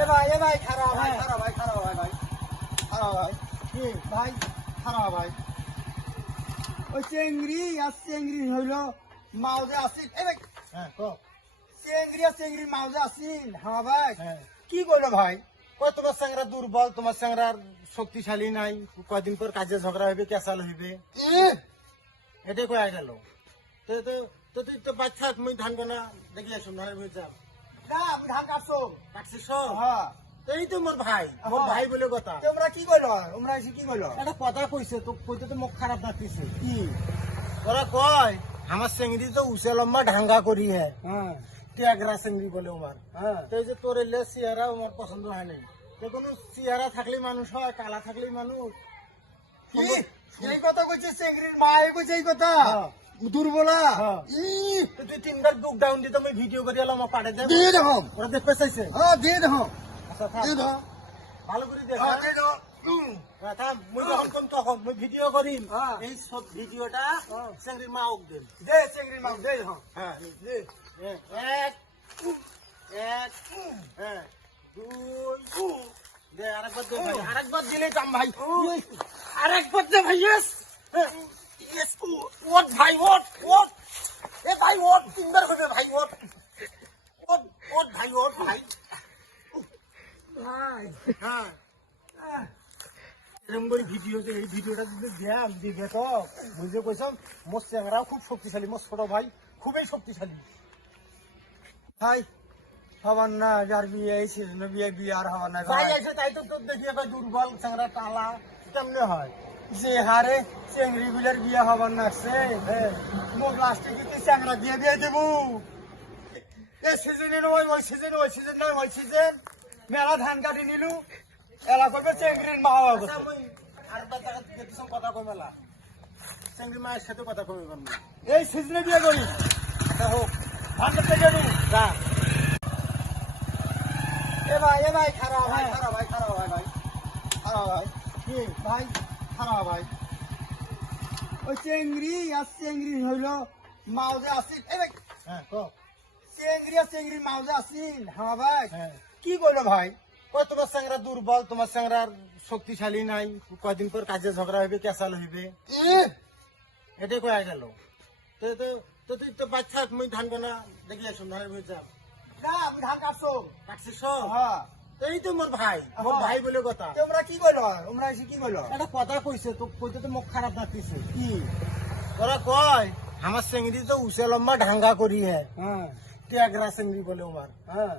এ ভাই খারাপ ভাই কি ভাই খারাপ ভাই ওই চেংড়ি আর চেংড়ি হইল মাউজে আসিল এ ভাই চেংড়ি আর চেংড়ির মাউজে আসিল হ্যাঁ ভাই কি করলো ভাই কই তোমার স্যাংরা দুর্বল, তোমার স্যাংরার শক্তিশালী নাই, কয়দিন পর কাজে ঝগড়া হইবে, কেসাল হইবে, এটাই কয়া গেল। তো তো তো তুই তো বাচ্চা মুই ধান না দেখি আসুন না হয়ে যাব না আমি ধান কাটছো কাটছিস। হ্যাঁ তো এই তো মোর ভাই বলে কথা। তোমরা কি করলো তোমরা এসে কি করলো একটা কথা কইছে তো, কইতে তো মুখ খারাপ লাগতেছে। কি ওরা কয় আমার চেংড়ি তো উঁচে লম্বা ঢাঙ্গা করি হ্যাঁ হ্যাঁ ত্যাগরা চেংড়ি বলে আমার। হ্যাঁ তো এই যে তোর এলে চেহারা আমার পছন্দ হয় নাই। তো কোনো চেহারা থাকলেই মানুষ হয়, কালা থাকলেই মানুষ। কি এই কথা কইছে চেংড়ির মা এই কইছে এই কথা দুর্বলা তো তুই তিনবার বুক ডাউন দিতে আমি ভিডিও করে এলাম, আমার পাড়ে দেব দিয়ে দেখো ওরা দেখতে চাইছে। হ্যাঁ দিয়ে দেখো আচ্ছা থাক, দিয়ে দেখো ভালো করে দেখ। হ্যাঁ দিয়ে দেখো থাম, মুই যখন কোন তখন মুই ভিডিও করিম। হ্যাঁ। এই সব ভিডিওটা চেংড়ির মা ওক দেন। দে চেংড়ির মা দে দেখো হ্যাঁ দে এক এক হ্যাঁ দুই দে আরেকবার দে ভাই, আরেকবার দিলেই কাম ভাই, আরেকবার দে ভাই। ইয়েস ইয়েস ওট ভাই ওট এ ভাই ওট তিনবার হবে ভাই ওট ওট ভাই ওট ভাই ভাই হ্যাঁ। এরকম করে ভিডিও এই ভিডিওটা যদি দেন দিবে তো বুঝে কইছাম মোর চ্যাংরাও খুব শক্তিশালী, মোর ছোট ভাই খুবই শক্তিশালী। ভাই হবার না যার বিয়ে এই সিজনে বিয়ে আর হবার না তাই ভাই আছে তাই তো তোর দেখি এবার দুর্বল চ্যাংরা টালা কেমনে হয়। যে হারে চেংড়ি বিলের বিয়ে হবার না আসছে মোর লাস্টে কিন্তু চ্যাংরা দিয়ে দিয়ে দেবো এই সিজনে নয় ওই সিজন নয় ওই সিজন মেলা ধান কাটি নিলু এলা করবে চেংড়ির মা হওয়া আচ্ছা, মুই আরেকবার দেখা দেখছিলাম কথা কমেলা চেংড়ি মায়ের সাথে কথা কমে পারবো এই সিজনে বিয়ে করি হোক ধান কাটতে গেলু যা। এ ভাই খারাপ ভাই খারাপ ভাই কি ভাই খারাপ ভাই ওই চেংড়ি আর চেংড়ি হইল মাউজে আসিল এ ভাই হ্যাঁ চেংড়ি আর চেংড়ির মাউজে আসিল হ্যাঁ ভাই হ্যাঁ কি করলো ভাই কই তোমার স্যাংরা দুর্বল, তোমার স্যাংরার শক্তিশালী নাই, কয়দিন পর কাজে ঝগড়া হইবে, কেসাল হইবে, এটাই কয়া গেল। তো তো তো তুই তো বাচ্চা মুই ধান না দেখি আসুন না হয়ে যাব না আমি ধান কাটছো কাটছিস। হ্যাঁ তো এই তো মোর ভাই বলে কথা। তোমরা কি করলো তোমরা এসে কি করলো একটা কথা কইছে তো, কইতে তো মুখ খারাপ লাগতেছে। কি ওরা কয় আমার চেংড়ি তো উঁচে লম্বা ঢাঙ্গা করি হ্যাঁ হ্যাঁ ত্যাগরা চেংড়ি বলে আমার। হ্যাঁ